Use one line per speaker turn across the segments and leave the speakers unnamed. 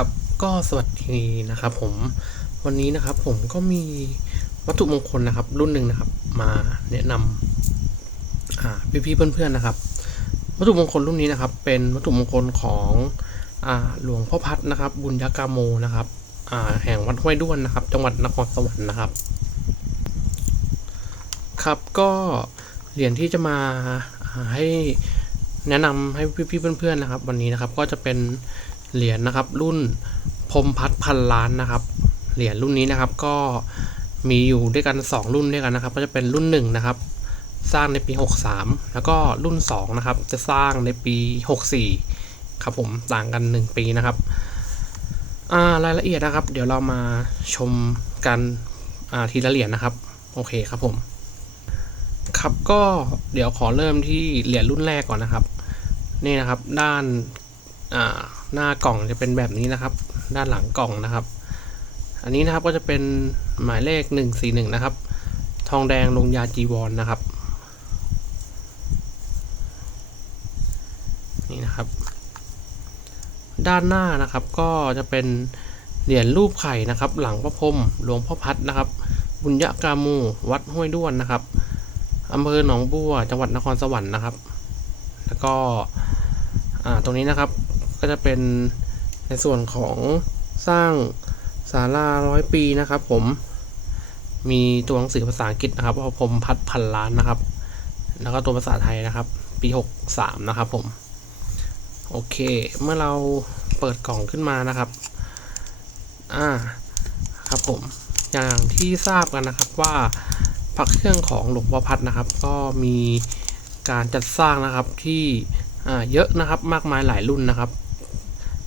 ครับก็สวัสดีนะครับผมวันนี้นะครับผมก็มีวัตถุมงคลนะครับ รุ่นหนึ่งนะครับ มาแนะนำอ่พี่ๆเพื่อนๆนะครับ วัตถุมงคลรุ่นนี้นะครับ เป็นวัตถุมงคลของอหลวงพ่อพัดนะครับ บุญยกาโมนะครับแห่งวัดห้วยด้วนนะครับ จังหวัดนครสวรรค์นะครับ ครับก็เหรียญที่จะมาาให้แนะนำให้พี่ๆเพื่อนๆนะครับ วันนี้นะครับก็จะเป็น เหรียญนะครับ รุ่นพรมพัดพันล้านนะครับ เหรียญรุ่นนี้นะครับก็มีอยู่ด้วยกัน 2 รุ่นด้วยกันนะครับ ก็จะเป็นรุ่น1นะครับ สร้างในปี 63 แล้วก็รุ่น2นะครับ จะสร้างในปี 64 ครับผมต่างกัน 1 ปีนะครับารายละเอียดนะครับ เดี๋ยวเรามาชมกันทีละเหรียญนะครับ โอเคครับผม ครับก็เดี๋ยวขอเริ่มที่เหรียญรุ่นแรกก่อนนะครับ นี่นะครับด้านอ่า หน้ากล่องจะเป็นแบบนี้นะครับ ด้านหลังกล่องนะครับ อันนี้นะครับก็จะเป็นหมายเลข 141 นะครับ ทองแดงลงยาจีวรนนะครับ นี่นะครับ ด้านหน้านะครับก็จะเป็นเหรียญรูปไข่นะครับ หลังพระพรมหลวงพ่อพัดนะครับ บุญยกามูวัดห้วยด้วนนะครับอำเภอหนองบัวจังหวัดนครสวรรค์นะครับ แล้วก็ตรงนี้นะครับ ก็จะเป็นในส่วนของสร้างศาลาร้อยปีนะครับผมมีตัวหนังสือภาษาอังกฤษนะครับว่าผมพัดพันล้านนะครับ แล้วก็ตัวภาษาไทยนะครับ ปีหกสามนะครับผม โอเค เมื่อเราเปิดกล่องขึ้นมานะครับ อ่า ครับผม อย่างที่ทราบกันนะครับว่าพระเครื่องของหลวงพ่อพัดนะครับ ก็มีการจัดสร้างนะครับที่ อ่า เยอะนะครับ มากมายหลายรุ่นนะครับ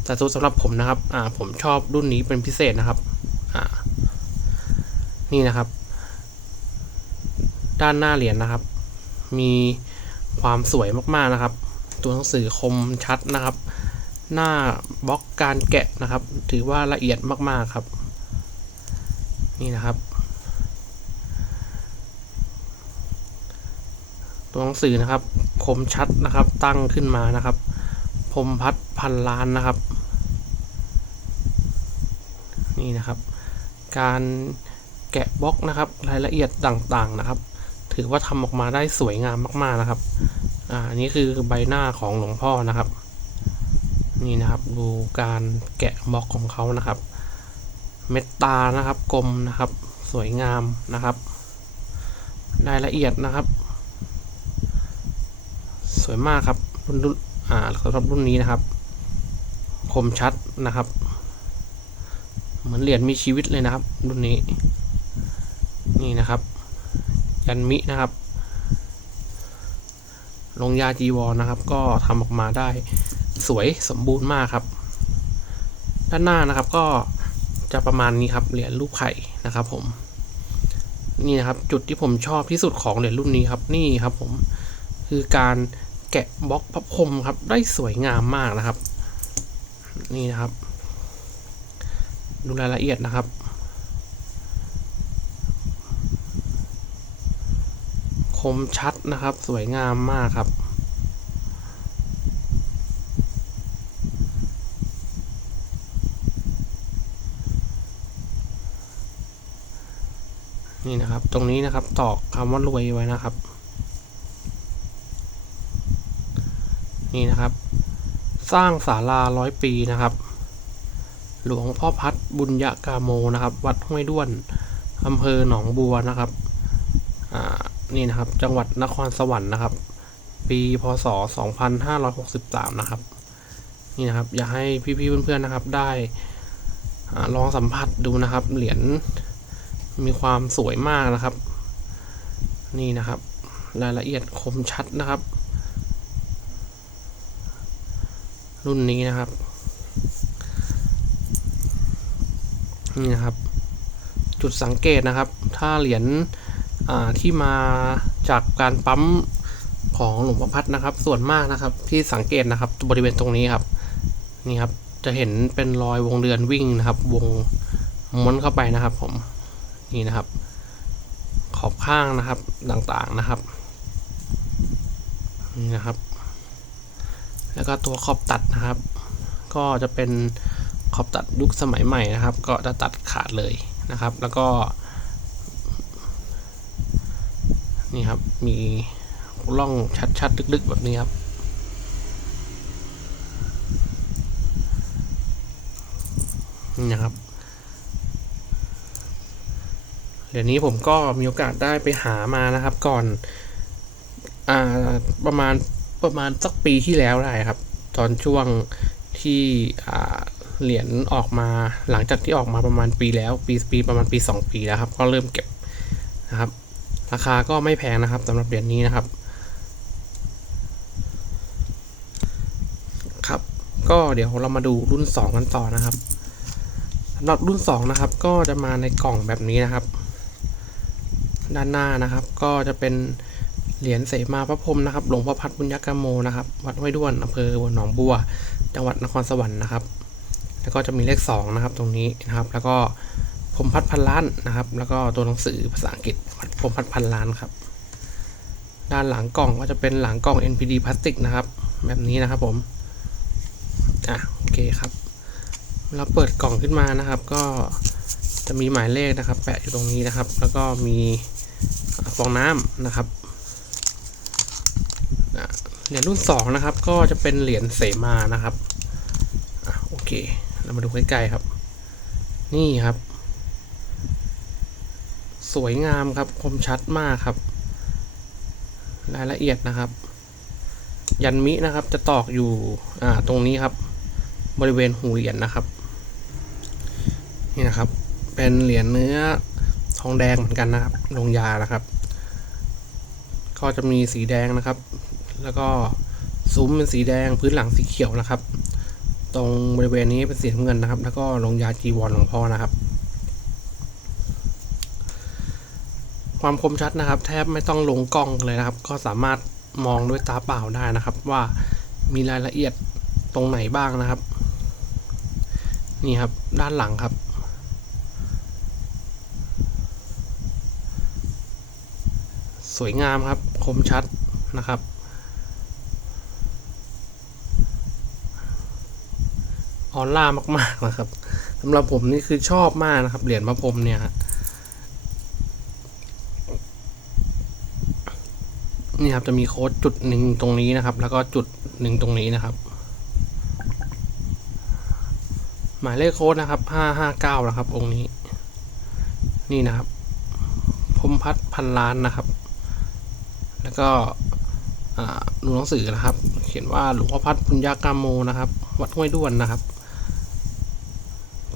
แต่ส่วนสำหรับผมนะครับ อ่า ผมชอบรุ่นนี้เป็นพิเศษนะครับ อ่า นี่นะครับ ด้านหน้าเหรียญนะครับ มีความสวยมากๆนะครับ ตัวหนังสือคมชัดนะครับ หน้าบล็อกการแกะนะครับ ถือว่าละเอียดมากๆครับ นี่นะครับ ตัวหนังสือนะครับ คมชัดนะครับ ตั้งขึ้นมานะครับพรมพัดพันล้านนะครับ นี่นะครับ การแกะบล็อกนะครับ รายละเอียดต่างๆนะครับ ถือว่าทำออกมาได้สวยงามมากๆนะครับอ่าอันนี้คือใบหน้าของหลวงพ่อนะครับ นี่นะครับดูการแกะบล็อกของเขานะครับ เม็ดตานะครับกลมนะครับ สวยงามนะครับ รายละเอียดนะครับ สวยมากครับรุ่นรุ่นอ่าสำหรับรุ่นนี้นะครับ คมชัดนะครับ มือนเหรียญมีชีวิตเลยนะครับรุ่นนี้ นี่นะครับ ยันมินะครับ ลงยาจีวรนะครับ ก็ทำออกมาได้สวยสมบูรณ์มากครับ ด้านหน้านะครับก็จะประมาณนี้ครับเหรียญรูปไข่นะครับ ผม นี่นะครับ จุดที่ผมชอบที่สุดของเหรียญรุ่นนี้ครับ นี่ครับ ผมคือการแกะบล็อกพระพรหมครับ ได้สวยงามมากนะครับ นี่นะครับ ดูรายละเอียดนะครับ คมชัดนะครับ สวยงามมากครับ นี่นะครับ ตรงนี้นะครับตอกคำว่ารวยไว้นะครับ นี่นะครับ สร้างศาลาร้อยปีนะครับ หลวงพ่อพัดบุญยกาโมนะครับ วัดห้วยด้วนอำเภอหนองบัวนะครับนี่นะครับจังหวัดนครสวรรค์นะครับ ปีพศ 2563 นะครับ นี่นะครับ อยากให้พี่ๆเพื่อนๆนะครับได้ลองสัมผัสดูนะครับ เหรียญมีความสวยมากนะครับ นี่นะครับ รายละเอียดคมชัดนะครับ รุ่นนี้นะครับ นี่นะครับ จุดสังเกตนะครับ ถ้าเหรียญที่มาจากการปั๊มของหลวงพ่อพัดนะครับ ส่วนมากนะครับที่สังเกตนะครับบริเวณตรงนี้ครับนี่ครับจะเห็นเป็นรอยวงเดือนวิ่งนะครับ วงม้วนเข้าไปนะครับผมนี่นะครับ ขอบข้างนะครับต่างๆนะครับนี่นะครับ แล้วก็ตัวขอบตัดนะครับ ก็จะเป็น ขอบตัดยุคสมัยใหม่นะครับ ก็จะตัดขาดเลยนะครับ แล้วก็ นี่ครับ มีร่องชัดๆ ลึกๆ แบบนี้ครับ นี่นะครับเดี๋ยวนี้ผมก็มีโอกาสได้ไปหามานะครับก่อนอ่าประมาณประมาณสักปีที่แล้วได้ครับ ตอนช่วงที่อ่า เหรียญออกมาหลังจากที่ออกมาประมาณปีแล้ว ปีปีประมาณปี 2 ปีแล้วครับ ก็เริ่มเก็บนะครับ ราคาก็ไม่แพงนะครับสำหรับเหรียญนี้นะครับ ครับ ก็เดี๋ยวเรามาดูรุ่น 2 กันต่อนะครับสำหรับรุ่น 2 นะครับ ก็จะมาในกล่องแบบนี้นะครับ ด้านหน้านะครับ ก็จะเป็นเหรียญเสมาพระพรมนะครับ หลวงพ่อพัดบุญยกามโมนะครับ วัดห้วยด้วนอำเภอหนองบัว จังหวัดนครสวรรค์นะครับ แล้วก็จะมีเลข 2 นะครับตรงนี้นะครับ แล้วก็พรมพัดพันล้านนะครับ แล้วก็ตัวหนังสือภาษาอังกฤษพมพัดพันล้านครับ ด้านหลังกล่องก็จะเป็นหลังกล่อง NPD พลาสติกนะครับ แบบนี้นะครับผม อะโอเคครับ เราเปิดกล่องขึ้นมานะครับ ก็จะมีหมายเลขนะครับ แปะอยู่ตรงนี้นะครับ แล้วก็มีฟองน้ำนะครับเหรียญรุ่น 2 นะครับ ก็จะเป็นเหรียญเสมานะครับอโอเค เรามาดูใกล้ๆครับ นี่ครับ สวยงามครับคมชัดมากครับ รายละเอียดนะครับ ยันมินะครับจะตอกอยู่อ่าตรงนี้ครับ บริเวณหูเหรียญนะครับ นี่นะครับ เป็นเหรียญเนื้อทองแดงเหมือนกันนะครับ ลงยานะครับ ก็จะมีสีแดงนะครับ แล้วก็ซุ้มเป็นสีแดงพื้นหลังสีเขียวนะครับ ตรงบริเวณนี้เป็นสีน้ำเงินนะครับ แล้วก็ลงยาจีวรหลวงพ่อนะครับ ความคมชัดนะครับ แทบไม่ต้องลงกล้องเลยนะครับ ก็สามารถมองด้วยตาเปล่าได้นะครับ ว่ามีรายละเอียดตรงไหนบ้างนะครับ นี่ครับด้านหลังครับ สวยงามครับคมชัดนะครับ ออร่ามากๆนะครับสำหรับผมนี่คือชอบมากนะครับ เหรียญพระพรหมเนี่ยฮะนี่ครับจะมีโค้ดจุดหนึ่งตรงนี้นะครับ แล้วก็จุดหนึ่งตรงนี้นะครับ หมายเลขโค้ดนะครับห้าห้าเก้านะครับ องค์นี้ นี่นะครับพรมพัดพันล้านนะครับ แล้วก็อ่าดูหนังสือนะครับ เขียนว่าหลวงพ่อพัดปุญญากามโมนะครับ วัดห้วยด้วนนะครับ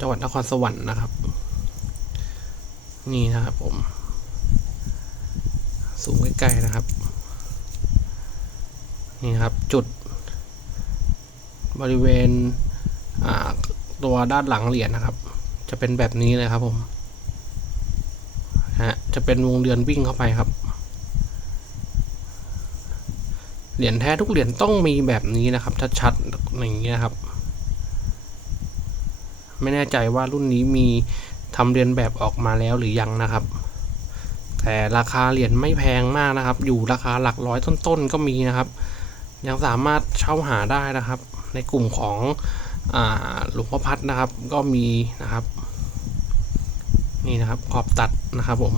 จังหวัดนครสวรรค์นะครับ นี่นะครับผมสูงใกล้ๆนะครับ นี่ครับจุด บริเวณตัวด้านหลังเหรียญนะครับ จะเป็นแบบนี้เลยครับผมฮะจะเป็นวงเดือนวิ่งเข้าไปครับเหรียญแท้ทุกเหรียญต้องมีแบบนี้นะครับชัดๆอย่างนี้นะครับ ไม่แน่ใจว่ารุ่นนี้มีทำเรียนแบบออกมาแล้วหรือยังนะครับ แต่ราคาเหรียญไม่แพงมากนะครับ อยู่ราคาหลักร้อยต้นๆก็มีนะครับ ยังสามารถเช่าหาได้นะครับ ในกลุ่มของอหลวงพ่อพัดนะครับ ก็มีนะครับ นี่นะครับขอบตัดนะครับผม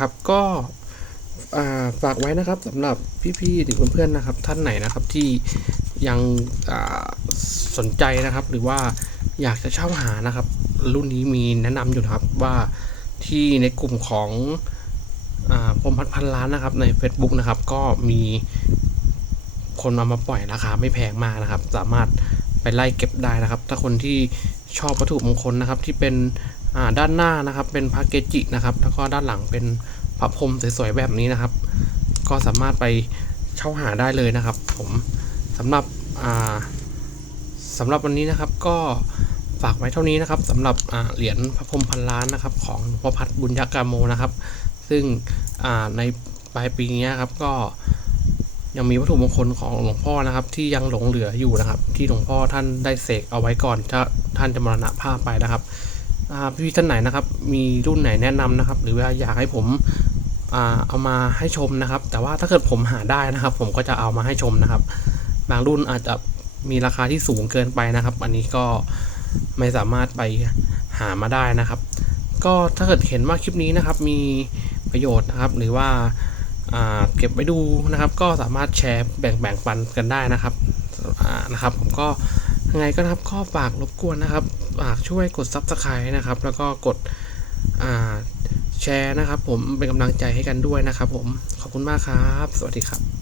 ครับ ก็ฝากไว้นะครับสำหรับพี่ๆหรือเพื่อนๆนะครับ ท่านไหนนะครับที่ยังสนใจนะครับ หรือว่าอยากจะเช่าหานะครับ รุ่นนี้มีแนะนำอยู่นะครับว่าที่ในกลุ่มของอ่าพรมพัดพันล้านนะครับ ใน Facebook นะครับ ก็มีคนมามาปล่อยราคาไม่แพงมากนะครับ สามารถไปไล่เก็บได้นะครับ ถ้าคนที่ชอบวัตถุมงคลนะครับที่เป็น ด้านหน้านะครับเป็นพระเกจินะครับ แล้วก็ด้านหลังเป็นพระพรมสวยๆแบบนี้นะครับ ก็สามารถไปเช่าหาได้เลยนะครับ ผมสำหรับอ่าสำหรับวันนี้นะครับก็ฝากไว้เท่านี้นะครับสำหรับเหรียญพระพรมพันล้านนะครับ ของหลวงพ่อพัดบุญยกามโมนะครับ ซึ่งในปลายปีนี้ครับก็ยังมีวัตถุมงคลของหลวงพ่อนะครับ ที่ยังหลงเหลืออยู่นะครับ ที่หลวงพ่อท่านได้เสกเอาไว้ก่อนถ้าท่านจะมรณภาพไปนะครับ พี่ท่านไหนนะครับ มีรุ่นไหนแนะนำนะครับ หรือว่าอยากให้ผมอเอามาให้ชมนะครับ แต่ว่าถ้าเกิดผมหาได้นะครับ ผมก็จะเอามาให้ชมนะครับ บางรุ่นอาจจะมีราคาที่สูงเกินไปนะครับ อันนี้ก็ไม่สามารถไปหามาได้นะครับ ก็ถ้าเกิดเห็นว่าคลิปนี้นะครับ มีประโยชน์นะครับ หรือว่าาเก็บไว้ดูนะครับ ก็สามารถแชร์แบ่งแบ่งปันกันได้นะครับนะครับ ผมก็ยังไงก็นะครับก็ฝากรบกวนนะครับ ฝากช่วยกด Subscribe นะครับ แล้วก็กดแชร์นะครับ ผมเป็นกำลังใจให้กันด้วยนะครับ ผมขอบคุณมากครับ สวัสดีครับ